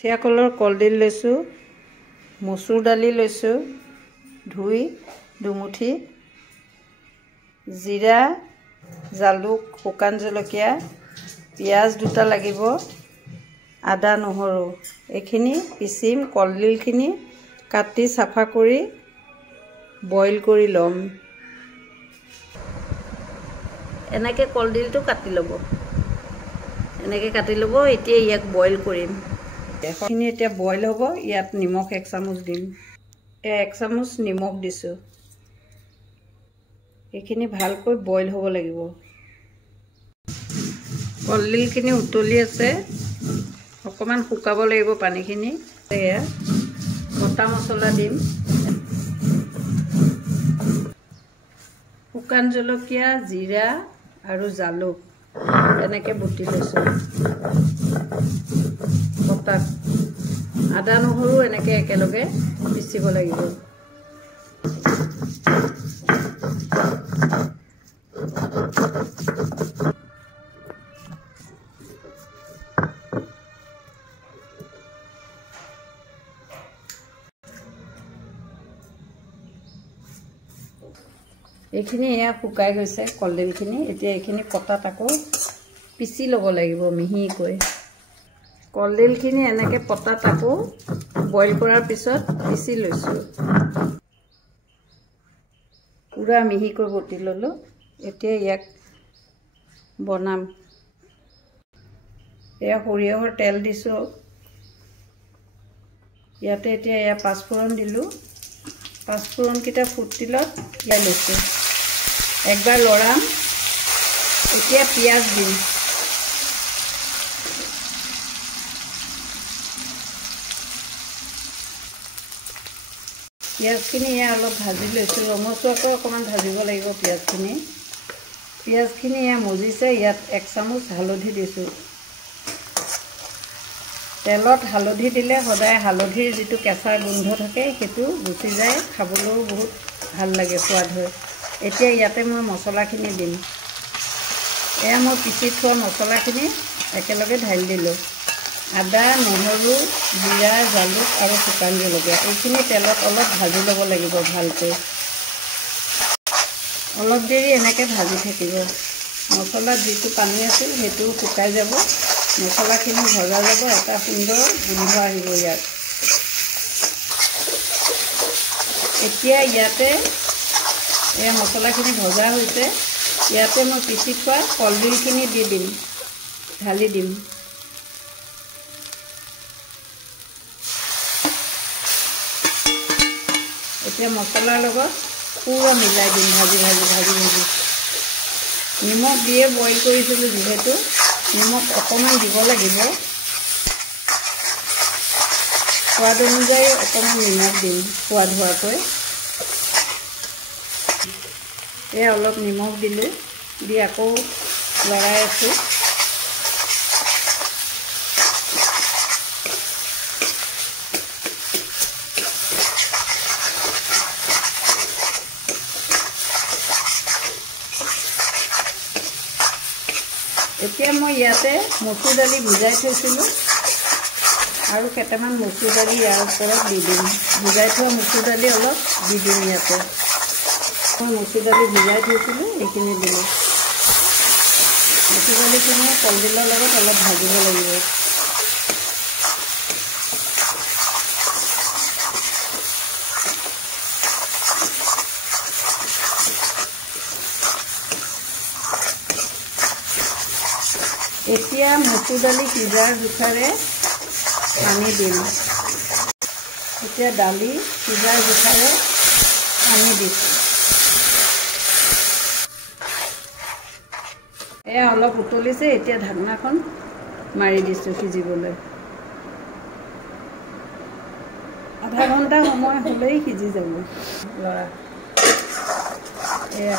কঠীয়া কলৰ কলডিল লৈছোঁ, মচুৰ দালি লৈছোঁ, ধুই দুমুঠি, জিৰা, জালুক, শুকান জলকীয়া, পিঁয়াজ দুটা লাগিব, আদা নহৰু এইখিনি পিচিম। কলডিলখিনি কাটি চাফা কৰি বইল কৰি ল'ম। এনেকৈ কলডিলটো কাটি ল'ব, এনেকৈ কাটি ল'ব। এতিয়া ইয়াক বইল কৰিম। এইখিনি এতিয়া বইল হ'ব। ইয়াত নিমখ 1 চামুচ দিম। 1 চামুচ নিমখ দিছোঁ। এইখিনি ভালকৈ বইল হ'ব লাগিব। কলডিলখিনি উতলি আছে, অকণমান শুকাব লাগিব পানীখিনি। এয়া গোটা মছলা দিম, শুকান জলকীয়া, জিৰা আৰু জালুক এনেকৈ বটি লৈছোঁ। কটাত আদা নহৰু এনেকৈ একেলগে পিচিব লাগিব। এইখিনি এয়া শুকাই গৈছে কলডিলখিনি। এতিয়া এইখিনি কটাত আকৌ পিচি ল'ব লাগিব মিহিকৈ। কলডিলখিনি এনেকৈ পটাত আকৌ বইল কৰাৰ পিছত পিচি লৈছোঁ। পূৰা মিহিকৈ বটি ল'লোঁ। এতিয়া ইয়াক বনাম। এয়া সৰিয়হৰ তেল দিছোঁ। ইয়াতে এতিয়া এয়া পাঁচফোৰণ দিলোঁ। পাঁচফোৰণকেইটা ফুটিলত ইয়াত লৈছোঁ। একবাৰ লৰাম। এতিয়া পিঁয়াজ দিম। পিঁয়াজখিনি এয়া অলপ ভাজি লৈছোঁ। ৰঙচুৱাকৈ অকণমান ভাজিব লাগিব পিঁয়াজখিনি। পিঁয়াজখিনি এয়া মজিছে। ইয়াত 1 চামুচ হালধি দিছোঁ। তেলত হালধি দিলে সদায় হালধিৰ যিটো কেঁচা গোন্ধ থাকে সেইটো গুচি যায়, খাবলৈও বহুত ভাল লাগে, সোৱাদ হয়। এতিয়া ইয়াতে মই মছলাখিনি দিম। এয়া মই পিচি থোৱা মছলাখিনি একেলগে ঢালি দিলোঁ। আদা, নহৰু, জিৰা, জালুক আৰু শুকান জলকীয়া এইখিনি তেলত অলপ ভাজি ল'ব লাগিব ভালকৈ। অলপ দেৰি এনেকৈ ভাজি থাকিব। মছলাত যিটো পানী আছিল সেইটোও শুকাই যাব। মছলাখিনি ভজা যাব, এটা সুন্দৰ গোন্ধ আহিব ইয়াত। এতিয়া ইয়াতে এয়া মছলাখিনি ভজা হৈছে। ইয়াতে মই পিচি থোৱা কলডিলখিনি দি দিম, ঢালি দিম। এতিয়া মছলাৰ লগত পূৰা মিলাই দিম ভাজি ভাজি ভাজি ভাজি। নিমখ দিয়ে বইল কৰিছিলোঁ যিহেতু নিমখ অকণমান দিব লাগিব। সোৱাদ অনুযায়ী অকণমান নিমখ দিম সোৱাদ হোৱাকৈ। এয়া অলপ নিমখ দিলোঁ, দি আকৌ লৰাই আছোঁ। এতিয়া মই ইয়াতে মচুৰ দালি ভিজাই থৈছিলোঁ আৰু কেইটামান মচুৰ দালি ইয়াৰ ওপৰত দি দিম। ভিজাই থোৱা মচুৰ দালি অলপ দি দিম ইয়াতে। মই মচুৰ দালি ভিজাই থৈছিলোঁ এইখিনি দিলোঁ। মচুৰ দালিখিনি কলডিলৰ লগত অলপ ভাজিব লাগিব। এতিয়া মচুৰ দালি সিজাৰ জোখাৰে পানী দিম। এতিয়া দালি সিজাৰ জোখাৰে পানী দিছোঁ। এয়া অলপ উতলিছে। এতিয়া ঢাকনাখন মাৰি দিছোঁ সিজিবলৈ। আধা ঘণ্টা সময় হ'লেই সিজি যাব। লৰা এয়া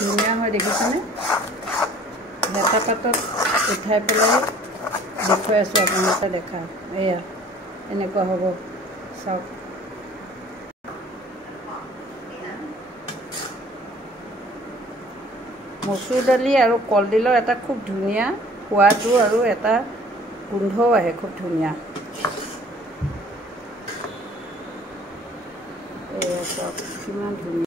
ধুনীয়া হয় দেখিছেনে? লেটা পাতত উঠাই পেলাই দেখুৱাই আছোঁ আপোনালোকে দেখা। এয়া এনেকুৱা হ'ব, চাওক। মচুৰ দালি আৰু কলডিলৰ এটা খুব ধুনীয়া সোৱাদো আৰু এটা গোন্ধও আহে খুব ধুনীয়া। এয়া চাওক কিমান ধুনীয়া।